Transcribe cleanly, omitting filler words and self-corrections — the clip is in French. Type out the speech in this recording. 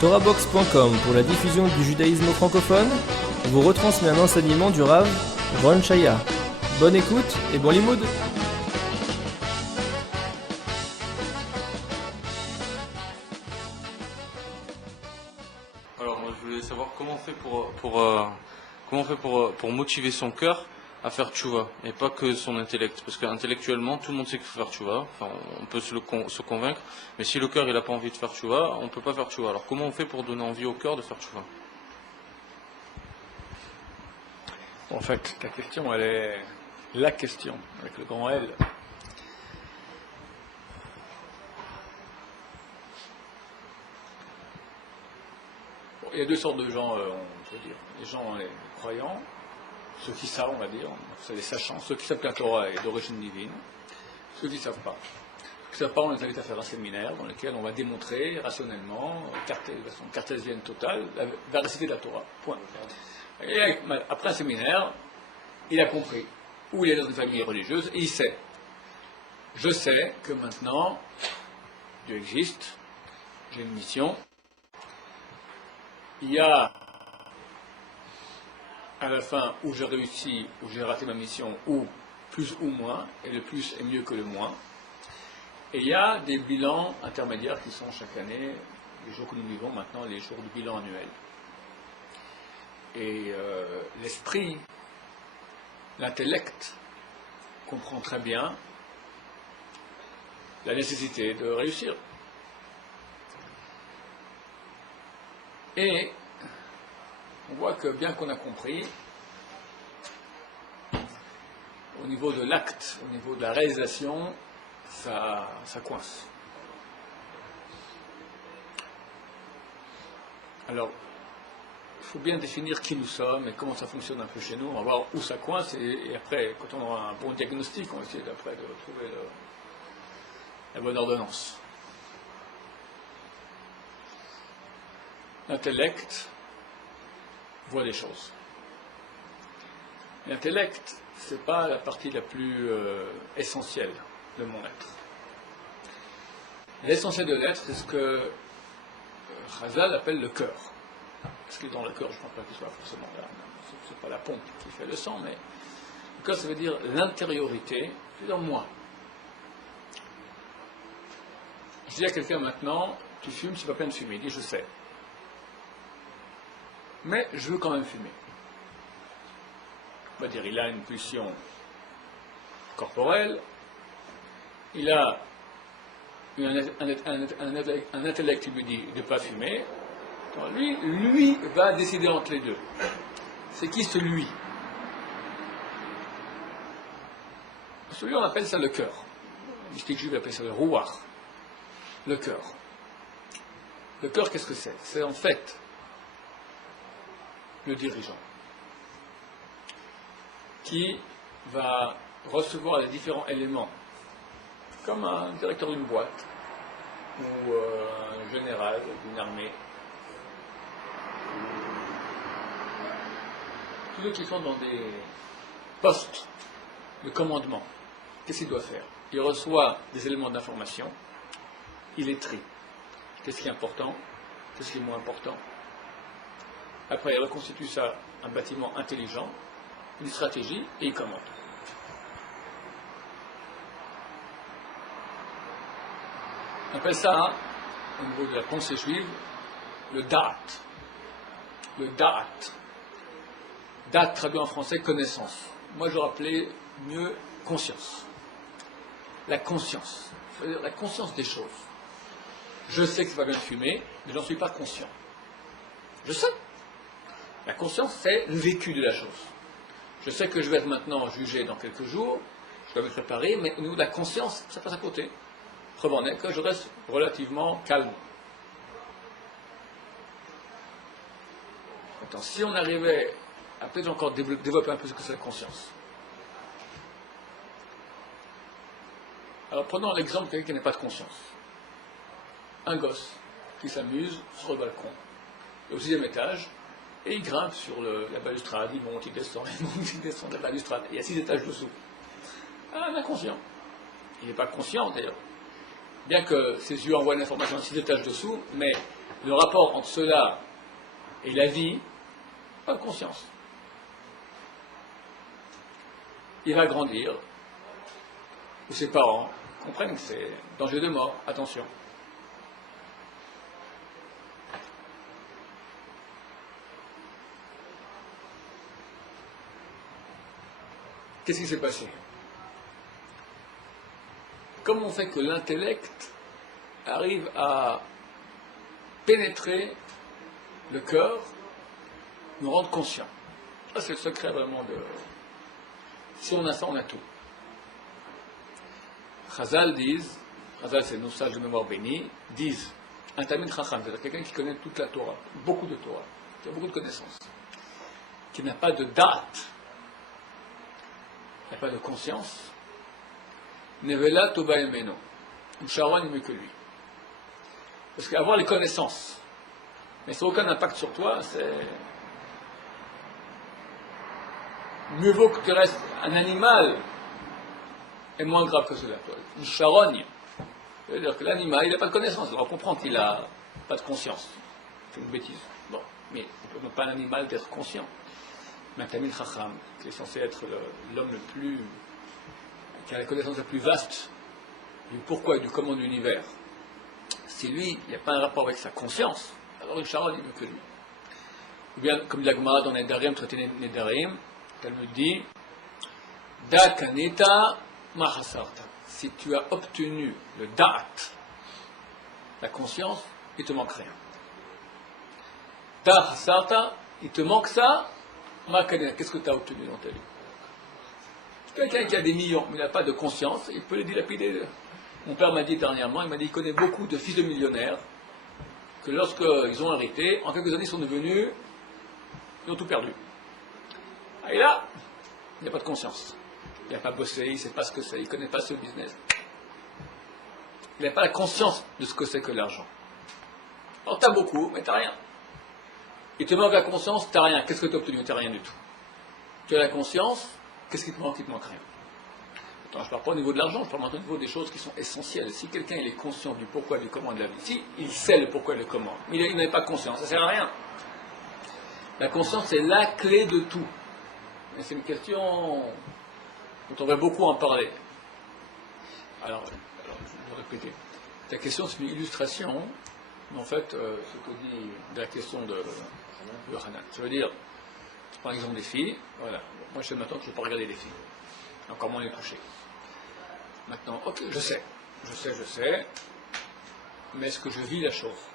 TorahBox.com pour la diffusion du judaïsme francophone vous retransmet un enseignement du Rav Ron Shaya. Bonne écoute et bon limoud. Alors moi je voulais savoir comment on fait pour motiver son cœur à faire tchouva et pas que son intellect, parce qu'intellectuellement tout le monde sait qu'il faut faire tchouva, enfin, on peut se convaincre, mais si le cœur il n'a pas envie de faire tchouva, on ne peut pas faire tchouva. Alors comment on fait pour donner envie au cœur de faire tchouva? En fait, ta question, elle est la question, avec le grand L. Bon, il y a deux sortes de gens, on peut dire. Les gens, les croyants, ceux qui savent, on va dire, c'est les sachants, ceux qui savent que la Torah est d'origine divine, ceux qui ne savent pas. Ceux qui ne savent pas, on les invite à faire un séminaire dans lequel on va démontrer rationnellement, de façon cartésienne totale, la véracité de la Torah. Point. Et après un séminaire, il a compris où il est dans une famille religieuse et il sait. Je sais que maintenant, Dieu existe, j'ai une mission. Il y a à la fin où j'ai réussi, où j'ai raté ma mission, ou plus ou moins, et le plus est mieux que le moins. Et il y a des bilans intermédiaires qui sont chaque année, les jours que nous vivons maintenant, les jours du bilan annuel. Et l'esprit, l'intellect comprend très bien la nécessité de réussir. Et on voit que bien qu'on a compris, au niveau de l'acte, au niveau de la réalisation, ça coince. Alors, il faut bien définir qui nous sommes et comment ça fonctionne un peu chez nous. On va voir où ça coince et après, quand on aura un bon diagnostic, on va essayer d'après de trouver la bonne ordonnance. L'intellect voit des choses. L'intellect, ce n'est pas la partie la plus essentielle de mon être. L'essentiel de l'être, c'est ce que Chazal appelle le cœur. Ce qui est dans le cœur, je ne pense pas qu'il soit forcément là. Ce n'est pas la pompe qui fait le sang, mais le cœur, ça veut dire l'intériorité, c'est-à-dire moi. Je dis à quelqu'un maintenant, tu fumes, c'est pas peine de fumer. Il dit, je sais. Mais je veux quand même fumer. On va dire, il a une pulsion corporelle, il a un intellect qui lui dit de ne pas fumer. Alors lui va décider entre les deux. C'est qui ce lui? Celui, on appelle ça le cœur. Les mystiques juifs appellent ça le rouar. Le cœur. Le cœur, qu'est-ce que c'est? C'est en fait le dirigeant qui va recevoir les différents éléments, comme un directeur d'une boîte ou un général d'une armée. Tous ceux qui sont dans des postes de commandement, qu'est-ce qu'il doit faire? Il reçoit des éléments d'information, il les trie. Qu'est-ce qui est important? Qu'est-ce qui est moins important? Après, il reconstitue ça un bâtiment intelligent, une stratégie, et il commande. On appelle ça, au niveau de la pensée juive, le da'at. Le da'at. Da'at traduit en français connaissance. Moi, j'aurais appelé mieux conscience. La conscience. C'est-à-dire la conscience des choses. Je sais que c'est pas bien de fumer, mais je n'en suis pas conscient. Je sais. La conscience, c'est le vécu de la chose. Je sais que je vais être maintenant jugé dans quelques jours, je dois me préparer, mais au niveau de la conscience, ça passe à côté. Preuve en est que je reste relativement calme. Attends, si on arrivait à peut-être encore développer un peu ce que c'est la conscience. Alors prenons l'exemple de quelqu'un qui n'a pas de conscience. Un gosse qui s'amuse sur le balcon, au 6e étage, et il grimpe sur la balustrade, il monte, il descend de la balustrade, il y a 6 étages dessous. Un inconscient. Il n'est pas conscient d'ailleurs. Bien que ses yeux envoient l'information à 6 étages dessous, mais le rapport entre cela et la vie, pas de conscience. Il va grandir, ou ses parents comprennent que c'est danger de mort, attention. Qu'est-ce qui s'est passé? Comment on fait que l'intellect arrive à pénétrer le cœur, nous rendre conscients? Ça, c'est le secret vraiment de... Si on a ça, on a tout. Chazal disent, Chazal c'est nos sages de mémoire bénis, disent, un Talmid Chacham, c'est-à-dire quelqu'un qui connaît toute la Torah, beaucoup de Torah, qui a beaucoup de connaissances, qui n'a pas de date, qui n'a pas de conscience, Nevela Toba Emeno, ou Sharon n'est mieux que lui. Parce qu'avoir les connaissances, mais ça n'a aucun impact sur toi, c'est... Mieux vaut que tu restes un animal est moins grave que cela. Une charogne, c'est-à-dire que l'animal, il n'a pas de connaissance. Alors on comprend qu'il n'a pas de conscience. C'est une bêtise. Bon, mais on ne peut pas un animal d'être conscient. Mais un Talmid Chacham, qui est censé être l'homme le plus... qui a la connaissance la plus vaste du pourquoi et du comment de l'univers, si lui, il n'y a pas un rapport avec sa conscience, alors une charogne, il ne veut que lui. Ou bien, comme dit la Gemara dans Nedarim, traité Nedarim, elle me dit Da kaneta mahasarta. Si tu as obtenu le da'at, la conscience, il te manque rien. Da hasarta, il te manque ça, ma kaneta. Qu'est-ce que tu as obtenu dans ta vie? Quelqu'un qui a des millions, mais il n'a pas de conscience, il peut les dilapider. Mon père m'a dit dernièrement, il m'a dit qu'il connaît beaucoup de fils de millionnaires, que lorsqu'ils ont arrêté, en quelques années, ils sont devenus, ils ont tout perdu. Et là, il n'a pas de conscience. Il n'a pas bossé, il ne sait pas ce que c'est, il ne connaît pas ce business. Il n'a pas la conscience de ce que c'est que l'argent. Alors tu as beaucoup, mais tu n'as rien. Il te manque la conscience, tu n'as rien. Qu'est-ce que tu as obtenu? Tu n'as rien du tout. Tu as la conscience, qu'est-ce qui te manque? Il ne te manque rien. Attends, je ne parle pas au niveau de l'argent, je parle maintenant au niveau des choses qui sont essentielles. Si quelqu'un il est conscient du pourquoi et du comment de la vie, si il sait le pourquoi et le comment, mais il n'a pas conscience, ça ne sert à rien. La conscience, c'est la clé de tout. Et c'est une question dont on va beaucoup en parler. Alors je vais répéter. Ta question, c'est une illustration, mais en fait, ce que dit de la question de Hanan. Ça veut dire, je prends l'exemple des filles, voilà. Moi, je sais maintenant que je ne vais pas regarder les filles. Encore moins les toucher. Maintenant, ok, je sais, mais est-ce que je vis la chose?